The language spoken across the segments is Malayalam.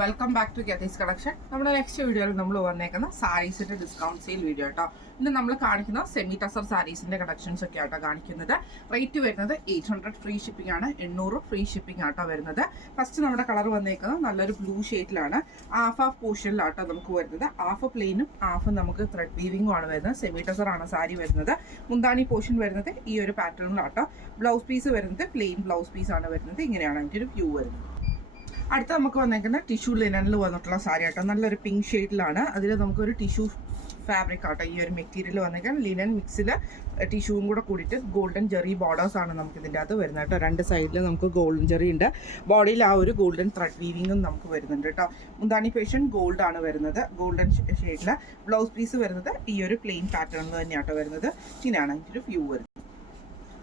വെൽക്കം ബാക്ക് ടു ഗെത്തീസ് കളക്ഷൻ. നമ്മുടെ നെക്സ്റ്റ് വീഡിയോയിൽ നമ്മൾ വന്നേക്കുന്ന സാരീസിന്റെ ഡിസ്കൗണ്ട് സെയിൽ വീഡിയോ കേട്ടോ. ഇന്ന് നമ്മൾ കാണിക്കുന്ന സെമി ടസർ സാരീസിന്റെ കളക്ഷൻസ് ഒക്കെ ആട്ടോ കാണിക്കുന്നത്. റേറ്റ് വരുന്നത് 800 ഫ്രീ ഷിപ്പിംഗ് ആണ്, 800 ഫ്രീ ഷിപ്പിംഗ് ആട്ടോ വരുന്നത്. ഫസ്റ്റ് നമ്മുടെ കളർ വന്നേക്കുന്നത് നല്ലൊരു ബ്ലൂ ഷെയ്ഡിലാണ്. ഹാഫ് പോർഷനിലാട്ടോ നമുക്ക് വരുന്നത്. ഹാഫ് പ്ലെയിനും ഹാഫ് നമുക്ക് ത്രെഡ് വീവിംഗും ആണ് വരുന്നത്. സെമി ടസർ ആണ് സാരി വരുന്നത്. മുന്താണി പോർഷൻ വരുന്നത് ഈ ഒരു പാറ്റേണിലാട്ടോ. ബ്ലൗസ് പീസ് വരുന്നത് പ്ലെയിൻ ബ്ലൗസ് പീസ് ആണ് വരുന്നത്. ഇങ്ങനെയാണ് അതിൻ്റെ ഒരു വ്യൂ വരുന്നത്. അടുത്ത നമുക്ക് വന്നേക്കുന്ന ടിഷ്യൂ ലിനനിൽ വന്നിട്ടുള്ള സാരി ആട്ടോ. നല്ലൊരു പിങ്ക് ഷെയ്ഡിലാണ്. അതിൽ നമുക്കൊരു ടിഷ്യൂ ഫാബ്രിക് ആട്ടോ ഈ ഒരു മെറ്റീരിയൽ വന്നേക്കാൻ. ലിനൻ മിക്സിൽ ടിഷ്യൂവും കൂടെ കൂടിയിട്ട് ഗോൾഡൻ ജെറി ബോർഡേഴ്സ് ആണ് നമുക്ക് ഇതിൻ്റെ അകത്ത് വരുന്നത് കേട്ടോ. രണ്ട് സൈഡിൽ നമുക്ക് ഗോൾഡൻ ജെറി ഉണ്ട്. ബോഡിയിൽ ആ ഒരു ഗോൾഡൻ ത്രെഡ് വീവിങ്ങും നമുക്ക് വരുന്നുണ്ട് കേട്ടോ. മുന്താണി പേഷൻ ഗോൾഡ് ആണ് വരുന്നത്, ഗോൾഡൻ ഷെയ്ഡിൽ. ബ്ലൗസ് പീസ് വരുന്നത് ഈ ഒരു പ്ലെയിൻ പാറ്റേണിൽ തന്നെയാട്ടോ വരുന്നത്. ഇങ്ങനെയാണ് അതിൻ്റെ ഒരു വ്യൂ വരുന്നത്.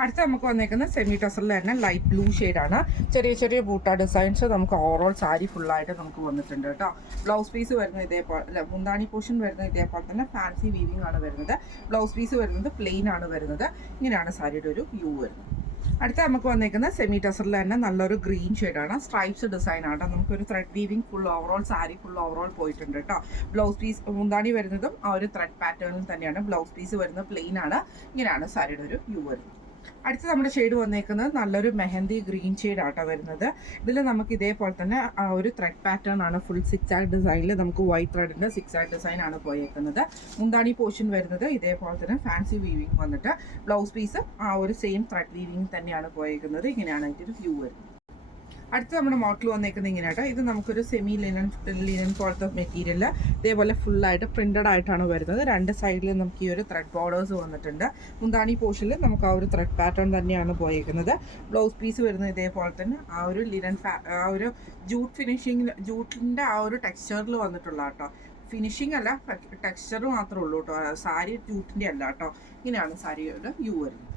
അടുത്ത നമുക്ക് വന്നേക്കുന്നത് സെമി ടസറിൽ തന്നെ ലൈറ്റ് ബ്ലൂ ഷെയ്ഡാണ്. ചെറിയ ചെറിയ ബൂട്ട ഡിസൈൻസ് നമുക്ക് ഓവറോൾ സാരി ഫുള്ളായിട്ട് നമുക്ക് വന്നിട്ടുണ്ട് കേട്ടോ. ബ്ലൗസ് പീസ് വരുന്നത് ഇതേപോലെ, മുന്താണി പോർഷൻ വരുന്നത് ഇതേപോലെ തന്നെ ഫാൻസി വീവിംഗ് ആണ് വരുന്നത്. ബ്ലൗസ് പീസ് വരുന്നത് പ്ലെയിൻ ആണ് വരുന്നത്. ഇങ്ങനെയാണ് സാരിയുടെ ഒരു വ്യൂ വരുന്നത്. അടുത്ത നമുക്ക് വന്നേക്കുന്നത് സെമി ടസറിൽ തന്നെ നല്ലൊരു ഗ്രീൻ ഷെയ്ഡാണ്. സ്ട്രൈപ്സ് ഡിസൈൻ ആണ്. നമുക്കൊരു thread weaving full overall sari full overall പോയിട്ടുണ്ട് കേട്ടോ. ബ്ലൗസ് പീസ് മുന്താണി വരുന്നതും ആ ഒരു ത്രെഡ് പാറ്റേണിൽ തന്നെയാണ്. ബ്ലൗസ് പീസ് വരുന്നത് പ്ലെയിൻ ആണ്. ഇങ്ങനെയാണ് സാരിയുടെ ഒരു വ്യൂ വരുന്നത്. അടുത്ത നമ്മുടെ ഷെയ്ഡ് വന്നേക്കുന്നത് നല്ലൊരു മെഹന്തി ഗ്രീൻ ഷെയ്ഡ് ആട്ടോ വരുന്നത്. ഇതിൽ നമുക്ക് ഇതേപോലെ തന്നെ ആ ഒരു ത്രെഡ് പാറ്റേൺ ആണ്. ഫുൾ സിക്സ് ആക്ട് ഡിസൈനിൽ നമുക്ക് വൈറ്റ് ത്രെഡിൻ്റെ സിക്സ് ആക്ട് ഡിസൈൻ ആണ് പോയേക്കുന്നത്. മുന്താണി പോർഷൻ വരുന്നത് ഇതേപോലെ തന്നെ ഫാൻസി വീവിങ് വന്നിട്ട് ബ്ലൗസ് പീസ് ആ ഒരു സെയിം ത്രെഡ് വീവിങ് തന്നെയാണ് പോയേക്കുന്നത്. ഇങ്ങനെയാണ് അതിൻ്റെ ഒരു വ്യൂ വരുന്നത്. അടുത്ത നമ്മുടെ മോഡൽ വന്നേക്കുന്നത് ഇങ്ങനെയാട്ടോ. ഇത് നമുക്കൊരു സെമി ലിനൻ പോലത്തെ മെറ്റീരിയൽ ഇതേപോലെ ഫുള്ളായിട്ട് പ്രിന്റഡ് ആയിട്ടാണ് വരുന്നത്. രണ്ട് സൈഡിൽ നമുക്ക് ഈ ഒരു ത്രെഡ് ബോർഡേഴ്സ് വന്നിട്ടുണ്ട്. മുന്താണി പോർഷനിൽ നമുക്ക് ആ ഒരു ത്രെഡ് പാറ്റേൺ തന്നെയാണ് പോയേക്കുന്നത്. ബ്ലൗസ് പീസ് വരുന്നത് ഇതേപോലെ തന്നെ ആ ഒരു ആ ഒരു ജൂട്ട് ഫിനിഷിങ്, ജൂട്ടിൻ്റെ ആ ഒരു ടെക്സ്ചറിൽ വന്നിട്ടുള്ള കേട്ടോ. ഫിനിഷിംഗ് അല്ല, ടെക്സ്ചർ മാത്രമേ ഉള്ളൂ കേട്ടോ. സാരി ജൂട്ടിൻ്റെ അല്ല കേട്ടോ. ഇങ്ങനെയാണ് സാരിയുടെ വ്യൂ വരുന്നത്.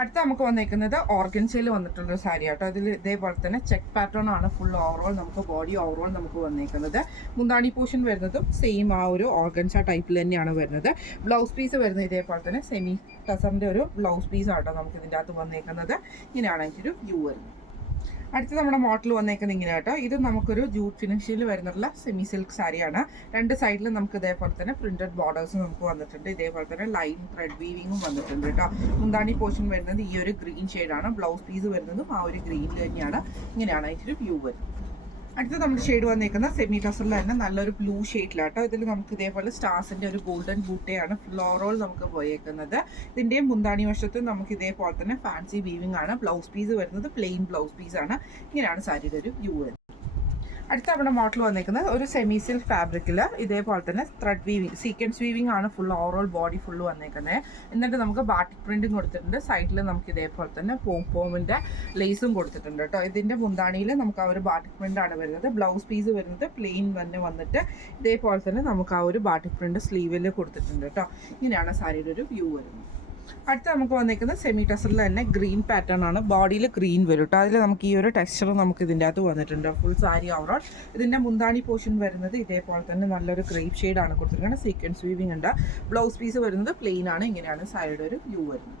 അടുത്ത നമുക്ക് വന്നേക്കുന്നത് ഓർഗൻസയിൽ വന്നിട്ടുള്ളൊരു സാരി ആട്ടോ. ഇതിൽ ഇതേപോലെ തന്നെ ചെക്ക് പാറ്റേൺ ആണ് ഫുൾ ഓവറോൾ നമുക്ക് ബോഡി ഓവറോൾ നമുക്ക് വന്നേക്കുന്നത്. മുന്താണി പോർഷൻ വരുന്നതും സെയിം ആ ഒരു ഓർഗൻസ ടൈപ്പിൽ തന്നെയാണ് വരുന്നത്. ബ്ലൗസ് പീസ് വരുന്നത് ഇതേപോലെ തന്നെ സെമി ടസറിൻ്റെ ഒരു ബ്ലൗസ് പീസ് ആട്ടോ നമുക്ക് ഇതിൻ്റെ അകത്ത് വന്നേക്കുന്നത്. ഇങ്ങനെയാണ് അതിൻ്റെ ഒരു വ്യൂ വരുന്നത്. അടുത്ത നമ്മുടെ മോഡൽ വന്നേക്കുന്നത് ഇങ്ങനെ കേട്ടോ. ഇത് നമുക്കൊരു ജൂട്ട് ഫിനിഷിൽ വരുന്നുള്ള സെമി സിൽക്ക് സാരിയാണ്. രണ്ട് സൈഡിലും നമുക്ക് ഇതേപോലെ തന്നെ പ്രിന്റഡ് ബോർഡേഴ്സ് നമുക്ക് വന്നിട്ടുണ്ട്. ഇതേപോലെ തന്നെ ലൈൻ ത്രെഡ് വീവിങ്ങും വന്നിട്ടുണ്ട് കേട്ടോ. മുന്താണി പോർഷൻ വരുന്നത് ഈ ഒരു ഗ്രീൻ ഷെയ്ഡാണ്. ബ്ലൗസ് പീസ് വരുന്നതും ആ ഒരു ഗ്രീനിൽ തന്നെയാണ്. ഇങ്ങനെയാണ് അതിൻ്റെ വ്യൂ വരുന്നത്. അടുത്ത നമ്മുടെ ഷെയ്ഡ് വന്നേക്കുന്ന സെമി ടസറിൽ തന്നെ നല്ലൊരു ബ്ലൂ ഷെയ്ഡിലാട്ടോ. ഇതിൽ നമുക്ക് ഇതേപോലെ സ്റ്റാർസിൻ്റെ ഒരു ഗോൾഡൻ ബൂട്ടയാണ് ഫ്ലോറോൾ നമുക്ക് പോയേക്കുന്നത്. ഇതിൻ്റെയും മുന്താണി വശത്ത് നമുക്ക് ഇതേപോലെ തന്നെ ഫാൻസി വീവിംഗ് ആണ്. ബ്ലൗസ് പീസ് വരുന്നത് പ്ലെയിൻ ബ്ലൗസ് പീസാണ്. ഇങ്ങനെയാണ് സാരിയുടെ ഒരു വ്യൂ വരുന്നത്. അടുത്ത നമ്മുടെ മോഡൽ വന്നേക്കുന്നത് ഒരു സെമി സിൽക്ക് ഫാബ്രിക്കിൽ ഇതേപോലെ തന്നെ ത്രെഡ് വീവിങ്, സീക്വൻസ് വീവിംഗ് ആണ് ഫുൾ ഓവറോൾ ബോഡി ഫുള്ള് വന്നേക്കുന്നത്. എന്നിട്ട് നമുക്ക് ബാട്ടിക് പ്രിന്റും കൊടുത്തിട്ടുണ്ട്. സൈഡിൽ നമുക്ക് ഇതേപോലെ തന്നെ പോമിൻ്റെ ലേസും കൊടുത്തിട്ടുണ്ട് കേട്ടോ. ഇതിൻ്റെ മുന്താണിയിൽ നമുക്ക് ആ ഒരു ബാട്ടിക് പ്രിന്റ് ആണ് വരുന്നത്. ബ്ലൗസ് പീസ് വരുന്നത് പ്ലെയിൻ തന്നെ വന്നിട്ട് ഇതേപോലെ തന്നെ നമുക്ക് ആ ഒരു ബാട്ടിക് പ്രിന്റ് സ്ലീവിൽ കൊടുത്തിട്ടുണ്ട് കേട്ടോ. ഇങ്ങനെയാണ് സാരിയുടെ ഒരു വ്യൂ വരുന്നത്. അടുത്ത നമുക്ക് വന്നിരിക്കുന്നത് സെമി ടസറിൽ തന്നെ ഗ്രീൻ പാറ്റേൺ ആണ്. ബോഡിയിൽ ഗ്രീൻ വരും കേട്ടോ. അതിൽ നമുക്ക് ഈ ഒരു ടെക്സ്ചർ നമുക്ക് ഇതിൻ്റെ അകത്ത് വന്നിട്ടുണ്ട് ഫുൾ സാരി ഓവറോൾ. ഇതിൻ്റെ മുന്താണി പോർഷൻ വരുന്നത് ഇതേപോലെ തന്നെ നല്ലൊരു ഗ്രേപ്പ് ഷെയ്ഡാണ് കൊടുത്തിരിക്കുന്നത്. സീക്വൻസ് വീവിംഗ് ഉണ്ട്. ബ്ലൗസ് പീസ് വരുന്നത് പ്ലെയിൻ ആണ്. ഇങ്ങനെയാണ് സാരിയുടെ ഒരു വ്യൂ വരുന്നത്.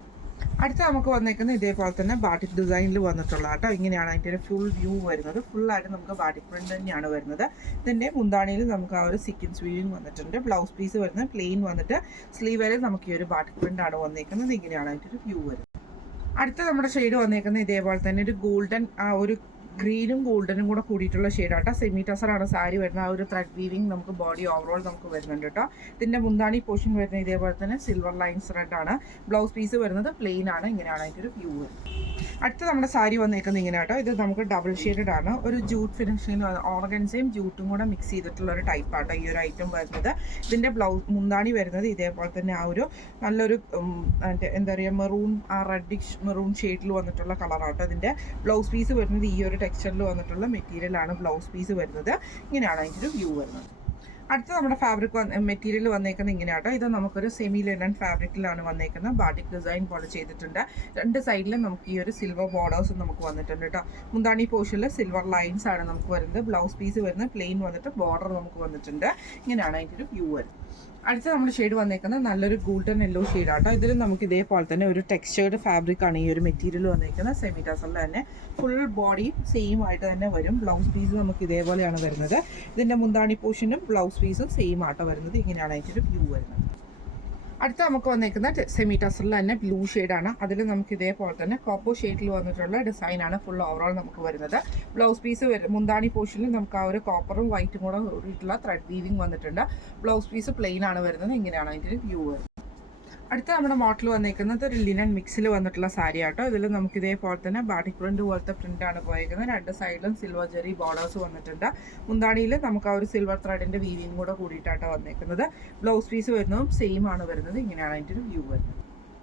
അടുത്ത നമുക്ക് വന്നേക്കുന്നത് ഇതേപോലെ തന്നെ ബാട്ടിക് ഡിസൈനിൽ വന്നിട്ടുള്ള കേട്ടോ. ഇങ്ങനെയാണ് അതിൻ്റെ ഒരു ഫുൾ വ്യൂ വരുന്നത്. ഫുള്ളായിട്ട് നമുക്ക് ബാട്ടിക് പ്രിന്റ് തന്നെയാണ് വരുന്നത്. ഇതിൻ്റെ മുന്താണിയിൽ നമുക്ക് ആ ഒരു സീക്വൻസ് വീവിംഗ് വന്നിട്ടുണ്ട്. ബ്ലൗസ് പീസ് വരുന്നത് പ്ലെയിൻ വന്നിട്ട് സ്ലീവിൽ നമുക്ക് ഈ ഒരു ബാട്ടിക് പ്രിന്റ് ആണ് വന്നേക്കുന്നത്. ഇങ്ങനെയാണ് അതിൻ്റെ ഒരു വ്യൂ വരുന്നത്. അടുത്ത നമ്മുടെ ഷെയ്ഡ് വന്നേക്കുന്നത് ഇതേപോലെ തന്നെ ഒരു ഗോൾഡൻ ആ ഒരു ഗ്രീനും ഗോൾഡനും കൂടെ കൂടിയിട്ടുള്ള ഷെയ്ഡാട്ടോ. സെമി ടസറാണ് സാരി വരുന്നത്. ആ ഒരു ത്രെഡ് വീവിംഗ് നമുക്ക് ബോഡി ഓവറോൾ നമുക്ക് വരുന്നുണ്ട് കേട്ടോ. ഇതിൻ്റെ മുന്താണി പോർഷൻ വരുന്നത് ഇതേപോലെ തന്നെ സിൽവർ ലൈൻസ് റെഡ് ആണ്. ബ്ലൗസ് പീസ് വരുന്നത് പ്ലെയിൻ ആണ്. ഇങ്ങനെയാണ് അതിൻ്റെ ഒരു വ്യൂ വരുന്നത്. അടുത്ത നമ്മുടെ സാരി വന്നേക്കുന്നത് ഇങ്ങനെ കേട്ടോ. ഇത് നമുക്ക് ഡബിൾ ഷെയ്ഡഡ് ആണ്. ഒരു ജൂട്ട് ഫിനിഷിങ്, ഓർഗൻസയും ജൂട്ടും കൂടെ മിക്സ് ചെയ്തിട്ടുള്ള ഒരു ടൈപ്പ് ആട്ടോ ഈ ഒരു ഐറ്റം വരുന്നത്. ഇതിൻ്റെ മുന്താണി വരുന്നത് ഇതേപോലെ തന്നെ ആ ഒരു നല്ലൊരു എന്താ പറയുക മെറൂൺ, ആ റെഡിഷ് മെറൂൺ ഷെയ്ഡിൽ വന്നിട്ടുള്ള കളറാട്ടോ. ഇതിൻ്റെ ബ്ലൗസ് പീസ് വരുന്നത് ഈ ഒരു ടെക്സ്ചറിൽ വന്നിട്ടുള്ള മെറ്റീരിയലാണ് ബ്ലൗസ് പീസ് വരുന്നത്. ഇങ്ങനെയാണ് അതിൻ്റെ ഒരു വ്യൂ വരുന്നത്. അടുത്ത നമ്മുടെ ഫാബ്രിക് മെറ്റീരിയൽ വന്നേക്കുന്നത് ഇങ്ങനെയാട്ടോ. ഇത് നമുക്കൊരു സെമി ലിനൻ ഫാബ്രിക്കിലാണ് വന്നേക്കുന്നത്. ബാട്ടിക് ഡിസൈൻ പോലെ ചെയ്തിട്ടുണ്ട്. രണ്ട് സൈഡിലും നമുക്ക് ഈ ഒരു സിൽവർ ബോർഡേഴ്സും നമുക്ക് വന്നിട്ടുണ്ട് കേട്ടോ. മുന്താണി പോർഷനിൽ സിൽവർ ലൈൻസ് ആണ് നമുക്ക് വരുന്നത്. ബ്ലൗസ് പീസ് വരുന്നത് പ്ലെയിൻ വന്നിട്ട് ബോർഡർ നമുക്ക് വന്നിട്ടുണ്ട്. ഇങ്ങനെയാണ് അതിൻ്റെ ഒരു വ്യൂ വരുന്നത്. അടുത്ത നമ്മുടെ ഷെയ്ഡ് വന്നേക്കുന്നത് നല്ലൊരു ഗോൾഡൻ യെല്ലോ ഷെയ്ഡാട്ടോ. ഇതിൽ നമുക്ക് ഇതേപോലെ തന്നെ ഒരു ടെക്സ്ചേർഡ് ഫാബ്രിക് ആണ് ഈ ഒരു മെറ്റീരിയൽ വന്നേക്കുന്നത്. സെമി ടസറിൽ തന്നെ ഫുൾ ബോഡിയും സെയിം ആയിട്ട് തന്നെ വരും. ബ്ലൗസ് പീസ് നമുക്ക് ഇതേപോലെയാണ് വരുന്നത്. ഇതിൻ്റെ മുന്താണി പോർഷനും ബ്ലൗസ് പീസും സെയിം ആട്ടോ വരുന്നത്. ഇങ്ങനെയാണ് അതിൻ്റെ ഒരു വ്യൂ വരുന്നത്. അടുത്ത നമുക്ക് വന്നേക്കുന്ന സെമി ടസറിൽ തന്നെ ബ്ലൂ ഷെയ്ഡാണ്. അതിൽ നമുക്ക് ഇതേപോലെ തന്നെ കോപ്പർ ഷെയ്ഡിൽ വന്നിട്ടുള്ള ഡിസൈനാണ് ഫുൾ ഓവറോൾ നമുക്ക് വരുന്നത്. ബ്ലൗസ് പീസ് മുന്താണി പോർഷനിൽ നമുക്ക് ആ ഒരു കോപ്പറും വൈറ്റും കൂടെ കൂടിയിട്ടുള്ള ത്രെഡ് വീവിങ് വന്നിട്ടുണ്ട്. ബ്ലൗസ് പീസ് പ്ലെയിൻ ആണ് വരുന്നത്. ഇങ്ങനെയാണ് അതിൻ്റെ വ്യൂ വരുന്നത്. അടുത്ത നമ്മുടെ മോഡൽ വന്നേക്കുന്നത് ഒരു ലിനൻ മിക്സിൽ വന്നിട്ടുള്ള സാരി ആട്ടോ. ഇതിൽ നമുക്ക് ഇതേപോലെ തന്നെ ബാട്ടിക് പ്രിന്റ് പോലത്തെ പ്രിന്റാണ് പോയേക്കുന്നത്. രണ്ട് സൈഡിലും സിൽവർ ജെറി ബോർഡേഴ്സ് വന്നിട്ടുണ്ട്. മുന്താണിയിൽ നമുക്ക് ആ ഒരു സിൽവർ ത്രെഡിന്റെ വീവിങ് കൂടെ കൂടിയിട്ടാട്ടോ വന്നേക്കുന്നത്. ബ്ലൗസ് പീസ് വരുന്നതും സെയിം ആണ് വരുന്നത്. ഇങ്ങനെയാണ് അതിൻ്റെ ഒരു വ്യൂ വരുന്നത്.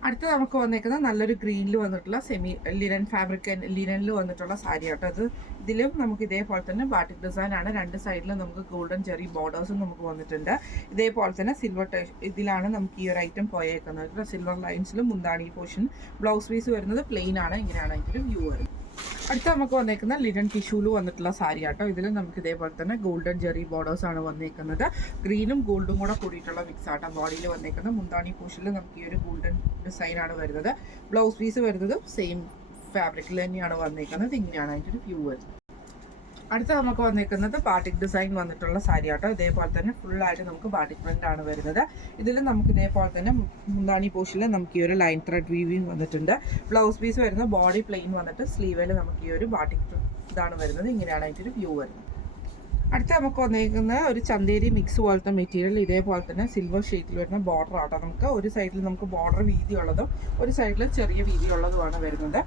അടുത്ത നമുക്ക് വന്നേക്കുന്നത് നല്ലൊരു ഗ്രീനിൽ വന്നിട്ടുള്ള സെമി ലിനൻ ഫാബ്രിക് ലിനനിൽ വന്നിട്ടുള്ള സാരി ആട്ടോ. അത് ഇതിലും നമുക്ക് ഇതേപോലെ തന്നെ ബാട്ടിക് ഡിസൈൻ ആണ്. രണ്ട് സൈഡിലും നമുക്ക് ഗോൾഡൻ ചെറി ബോർഡേഴ്സും നമുക്ക് വന്നിട്ടുണ്ട്. ഇതേപോലെ തന്നെ സിൽവർ ഇതിലാണ് നമുക്ക് ഈ ഒരു ഐറ്റം പോയേക്കുന്നത്. സിൽവർ ലൈൻസിലും മുന്താണി പോർഷൻ ബ്ലൗസ് പീസ് വരുന്നത് പ്ലെയിൻ ആണ്. ഇങ്ങനെയാണ് അതിൻ്റെ വ്യൂ വരുന്നത്. അടുത്ത നമുക്ക് വന്നേക്കുന്ന ലിനൻ ടിഷ്യൂല് വന്നിട്ടുള്ള സാരി ആട്ടോ. ഇതിൽ നമുക്ക് ഇതേപോലെ തന്നെ ഗോൾഡൻ ജെറി ബോർഡേഴ്സ് ആണ് വന്നേക്കുന്നത്. ഗ്രീനും ഗോൾഡും കൂടെ കൂടിയിട്ടുള്ള മിക്സ് ആട്ടോ ബോഡിയിൽ വന്നേക്കുന്നത്. മുന്താണി പോർഷനിൽ നമുക്ക് ഈ ഒരു ഗോൾഡൻ ഡിസൈൻ ആണ് വരുന്നത്. ബ്ലൗസ് പീസ് വരുന്നത് സെയിം ഫാബ്രിക്കിൽ തന്നെയാണ് വന്നേക്കുന്നത്. ഇങ്ങനെയാണ് അതിൻ്റെ ഒരു വ്യൂ വരുന്നത്. അടുത്ത നമുക്ക് വന്നേക്കുന്നത് ബാട്ടിക് ഡിസൈൻ വന്നിട്ടുള്ള സാരി ആട്ടോ. ഇതേപോലെ തന്നെ ഫുള്ളായിട്ട് നമുക്ക് ബാട്ടിക് പ്രിന്റ് ആണ് വരുന്നത്. ഇതിൽ നമുക്ക് ഇതേപോലെ തന്നെ മുന്താണി പോർഷനിൽ നമുക്ക് ഈ ഒരു ലൈൻ ത്രെഡ് വീവിങ് വന്നിട്ടുണ്ട്. ബ്ലൗസ് പീസ് വരുന്ന ബോഡി പ്ലെയിൻ വന്നിട്ട് സ്ലീവിൽ നമുക്ക് ഈ ഒരു ബാട്ടിക് ഇതാണ് വരുന്നത്. ഇങ്ങനെയാണ് അതിൻ്റെ ഒരു വ്യൂ വരുന്നത്. അടുത്ത നമുക്ക് വന്നേക്കുന്ന ഒരു ചന്തേരി മിക്സ് പോലത്തെ മെറ്റീരിയൽ ഇതേപോലെ തന്നെ സിൽവർ ഷെയ്ഡിൽ വരുന്ന ബോർഡർ ആട്ടോ. നമുക്ക് ഒരു സൈഡിൽ നമുക്ക് ബോർഡർ വീതിയുള്ളതും ഒരു സൈഡിൽ ചെറിയ വീതിയുള്ളതുമാണ് വരുന്നത്.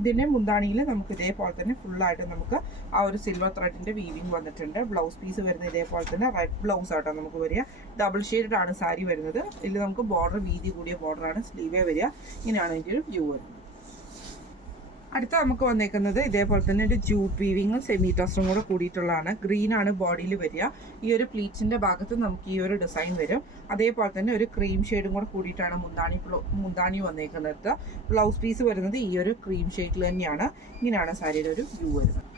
ഇതിൻ്റെ മുന്താണിയിൽ നമുക്ക് ഇതേപോലെ തന്നെ ഫുള്ളായിട്ട് നമുക്ക് ആ ഒരു സിൽവർ ത്രെഡിൻ്റെ വീവിങ് വന്നിട്ടുണ്ട്. ബ്ലൗസ് പീസ് വരുന്നത് ഇതേപോലെ തന്നെ റെഡ് ബ്ലൗസ് ആട്ടോ നമുക്ക് വരിക. ഡബിൾ ഷെയ്ഡഡ് ആണ് സാരി വരുന്നത്. ഇതിൽ നമുക്ക് ബോർഡർ വീതി കൂടിയ ബോർഡറാണ് സ്ലീവേ വരിക. ഇങ്ങനെയാണ് ഇതിൻ്റെ ഒരു വ്യൂ വരുന്നത്. അടുത്ത നമുക്ക് വന്നേക്കുന്നത് ഇതേപോലെ തന്നെ ഒരു ജൂട്ട് വീവിങ്ങും സെമി ടസറും കൂടെ കൂടിയിട്ടുള്ളതാണ്. ഗ്രീൻ ആണ് ബോഡിയിൽ വരിക. ഈ ഒരു പ്ലീറ്റ്സിൻ്റെ ഭാഗത്ത് നമുക്ക് ഈ ഒരു ഡിസൈൻ വരും. അതേപോലെ തന്നെ ഒരു ക്രീം ഷെയ്ഡും കൂടെ കൂടിയിട്ടാണ് മുന്താണി വന്നേക്കുന്നത്. ബ്ലൗസ് പീസ് വരുന്നത് ഈ ഒരു ക്രീം ഷെയ്ഡിൽ തന്നെയാണ്. ഇങ്ങനെയാണ് സാരിയുടെ ഒരു വ്യൂ വരുന്നത്.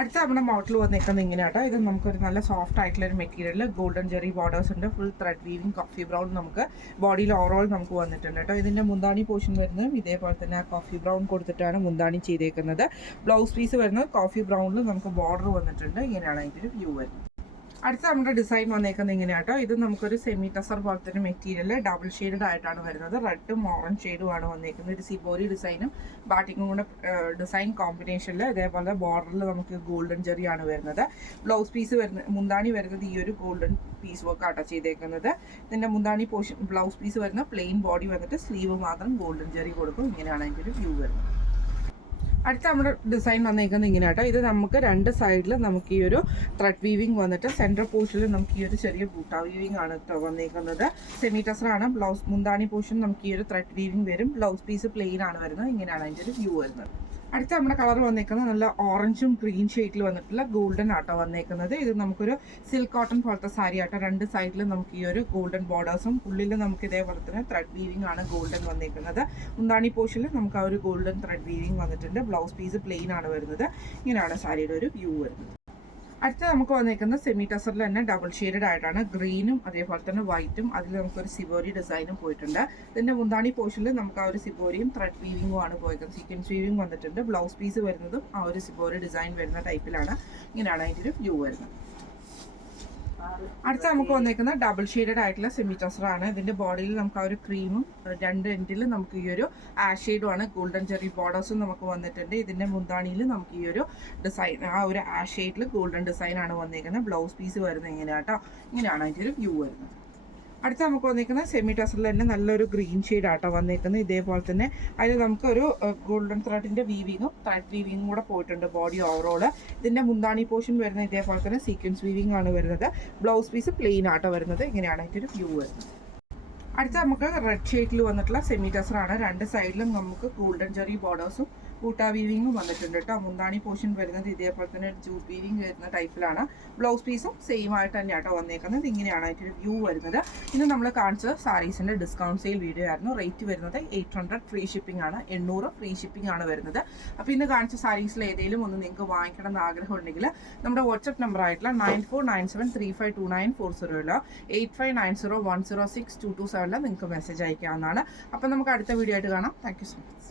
അടുത്ത നമ്മുടെ മോഡൽ വന്നേക്കുന്നത് ഇങ്ങനെയാട്ടോ. ഇത് നമുക്കൊരു നല്ല സോഫ്റ്റ് ആയിട്ടുള്ള ഒരു മെറ്റീരിയൽ ഗോൾഡൻ ജെറി ബോർഡേഴ്സ് ഉണ്ട്. Full thread weaving coffee brown നമുക്ക് ബോഡിയിൽ ഓവറോൾ നമുക്ക് വന്നിട്ടുണ്ട് കേട്ടോ. ഇതിൻ്റെ മുന്താണി പോർഷൻ വരുന്നതും ഇതേപോലെ തന്നെ കോഫി ബ്രൗൺ കൊടുത്തിട്ടാണ് മുന്താണി ചെയ്തേക്കുന്നത്. ബ്ലൗസ് പീസ് വരുന്നത് കോഫി ബ്രൗണിൽ നമുക്ക് ബോർഡർ വന്നിട്ടുണ്ട്. ഇങ്ങനെയാണ് അതിൻ്റെ ഒരു വ്യൂ വരുന്നത്. അടുത്ത നമ്മുടെ ഡിസൈൻ വന്നേക്കുന്നത് ഇങ്ങനെയാട്ടോ. ഇത് നമുക്കൊരു സെമി ടസർ പോലത്തെ ഒരു മെറ്റീരിയൽ ഡബിൾ ഷെയ്ഡഡ് ആയിട്ടാണ് വരുന്നത്. റെഡും ഓറഞ്ച് ഷെയ്ഡും ആണ് വന്നേക്കുന്നത്. ഒരു സിബോരി ഡിസൈനും ബാട്ടിങ്ങും കൂടെ ഡിസൈൻ കോമ്പിനേഷനിൽ ഇതേപോലെ ബോർഡറിൽ നമുക്ക് ഗോൾഡൻ ജെറി ആണ് വരുന്നത്. ബ്ലൗസ് പീസ് വരുന്നത് മുന്താണി വരുന്നത് ഈ ഒരു ഗോൾഡൻ പീസ് വർക്ക് ആട്ടോ ചെയ്തേക്കുന്നത്. ഇതിൻ്റെ മുന്താണി പോർഷൻ ബ്ലൗസ് പീസ് വരുന്ന പ്ലെയിൻ ബോഡി വന്നിട്ട് സ്ലീവ് മാത്രം ഗോൾഡൻ ജെറി കൊടുക്കും. ഇങ്ങനെയാണ് അതിൻ്റെ ഒരു വ്യൂ വരുന്നത്. അടുത്ത നമ്മുടെ ഡിസൈൻ വന്നേക്കുന്നത് ഇങ്ങനെയാട്ടോ. ഇത് നമുക്ക് രണ്ട് സൈഡിൽ നമുക്ക് ഈ ഒരു ത്രെഡ് വീവിങ് വന്നിട്ട് സെൻട്രൽ പോർഷനിൽ നമുക്ക് ഈ ഒരു ചെറിയ ബൂട്ട വീവിങ് ആണ് വന്നേക്കുന്നത്. സെമി ടസറാണ്. ബ്ലൗസ് മുന്താണി പോർഷൻ നമുക്ക് ഈ ഒരു ത്രെഡ് വീവിങ് വരും. ബ്ലൗസ് പീസ് പ്ലെയിൻ ആണ് വരുന്നത്. ഇങ്ങനെയാണ് അതിൻ്റെ ഒരു വ്യൂ വരുന്നത്. അടുത്ത നമ്മുടെ കളർ വന്നേക്കുന്നത് നല്ല ഓറഞ്ചും ഗ്രീൻ ഷെയ്ഡിൽ വന്നിട്ടുള്ള ഗോൾഡൻ ആട്ടോ വന്നേക്കുന്നത്. ഇത് നമുക്കൊരു സിൽക്ക് കോട്ടൺ പോലത്തെ സാരി ആട്ടോ. രണ്ട് സൈഡിലും നമുക്ക് ഈ ഒരു ഗോൾഡൻ ബോർഡേഴ്സും ഉള്ളിൽ നമുക്ക് ഇതേപോലെ തന്നെ ത്രെഡ് വീവിങ് ആണ് ഗോൾഡൻ വന്നേക്കുന്നത്. മുന്താണി പോർഷനിൽ നമുക്ക് ആ ഒരു ഗോൾഡൻ ത്രെഡ് വീവിങ് വന്നിട്ടുണ്ട്. ബ്ലൗസ് പീസ് പ്ലെയിൻ ആണ് വരുന്നത്. ഇങ്ങനെയാണ് സാരിയുടെ ഒരു വ്യൂ വരുന്നത്. അടുത്ത നമുക്ക് വന്നേക്കുന്നത് സെമി ടസറിൽ തന്നെ ഡബിൾ ഷെയ്ഡഡ് ആയിട്ടാണ്. ഗ്രീനും അതേപോലെ തന്നെ വൈറ്റും അതിൽ നമുക്കൊരു സിബോരി ഡിസൈനും പോയിട്ടുണ്ട്. ഇതിൻ്റെ മുന്താണി പോർഷനിൽ നമുക്ക് ആ ഒരു സിബോരിയും ത്രെഡ് വീവിങ്ങും ആണ് പോയിരിക്കുന്നത്. സീക്വൻസ് വീവിങ് വന്നിട്ടുണ്ട്. ബ്ലൗസ് പീസ് വരുന്നതും ആ ഒരു സിബോരി ഡിസൈൻ വരുന്ന ടൈപ്പിലാണ്. ഇങ്ങനെയാണ് അതിൻ്റെ ഒരു വ്യൂ വരുന്നത്. അടുത്ത നമുക്ക് വന്നേക്കുന്ന ഡബിൾ ഷെയ്ഡഡ് ആയിട്ടുള്ള സെമി ടസറാണ്. ഇതിൻ്റെ ബോഡിയിൽ നമുക്ക് ആ ഒരു ക്രീമും രണ്ട് എൻഡിൽ നമുക്ക് ഈ ഒരു ആഷ് ഷെയ്ഡുമാണ്. ഗോൾഡൻ ജെറി ബോർഡേഴ്സും നമുക്ക് വന്നിട്ടുണ്ട്. ഇതിൻ്റെ മുന്താണിയിൽ നമുക്ക് ഈ ഒരു ഡിസൈൻ ആ ഒരു ആഷ് ഷെയ്ഡിൽ ഗോൾഡൻ ഡിസൈൻ ആണ് വന്നേക്കുന്നത്. ബ്ലൗസ് പീസ് വരുന്നത് ഇങ്ങനെയാട്ടോ. ഇങ്ങനെയാണ് അതിൻ്റെ ഒരു വ്യൂ വരുന്നത്. അടുത്ത നമുക്ക് വന്നേക്കുന്നത് സെമി ടസറിൽ തന്നെ നല്ലൊരു ഗ്രീൻ ഷെയ്ഡ് ആട്ടോ വന്നേക്കുന്നത്. ഇതേപോലെ തന്നെ അതിൽ നമുക്കൊരു ഗോൾഡൻ ത്രെഡിൻ്റെ ത്രെഡ് വീവിങ്ങും കൂടെ പോയിട്ടുണ്ട് ബോഡി ഓവറോൾ. ഇതിൻ്റെ മുന്താണി പോർഷൻ വരുന്നത് ഇതേപോലെ തന്നെ സീക്വൻസ് വീവിങ് ആണ് വരുന്നത്. ബ്ലൗസ് പീസ് പ്ലെയിൻ ആട്ടോ വരുന്നത്. ഇങ്ങനെയാണ് അതിൻ്റെ ഒരു വ്യൂ വരുന്നത്. അടുത്ത നമുക്ക് റെഡ് ഷെയ്ഡിൽ വന്നിട്ടുള്ള സെമി ടസറാണ്. രണ്ട് സൈഡിലും നമുക്ക് ഗോൾഡൻ ജെറി ബോർഡേഴ്സും കൂട്ടാ വീവിങ്ങും വന്നിട്ടുണ്ട് കേട്ടോ. മുന്താണി പോർഷൻ വരുന്നത് ഇതേപോലെ തന്നെ ജൂട്ട് വീവിങ് വരുന്ന ടൈപ്പിലാണ്. ബ്ലൗസ് പീസും സെയിം ആയിട്ട് തന്നെ കേട്ടോ വന്നേക്കുന്നത്. ഇങ്ങനെയാണ് അതിൻ്റെ വ്യൂ വരുന്നത്. ഇന്ന് നമ്മൾ കാണിച്ചത് സാരീസിൻ്റെ ഡിസ്കൗണ്ട് സെയിൽ വീഡിയോ ആയിരുന്നു. റേറ്റ് വരുന്നത് 800 ഫ്രീ ഷിപ്പിംഗ് ആണ്, 800 ഫ്രീ ഷിപ്പിംഗ് ആണ് വരുന്നത്. അപ്പോൾ ഇന്ന് കാണിച്ച സാരീസിൽ ഏതെങ്കിലും ഒന്ന് നിങ്ങൾക്ക് വാങ്ങിക്കണം എന്ന് ആഗ്രഹം ഉണ്ടെങ്കിൽ നമ്മുടെ വാട്സ്ആപ്പ് നമ്പർ ആയിട്ടുള്ള 9497352940 8590106227 നിങ്ങൾക്ക് മെസ്സേജ് അയക്കാവുന്നതാണ്. അപ്പോൾ നമുക്ക് അടുത്ത വീഡിയോ ആയിട്ട് കാണാം. Thank you so much.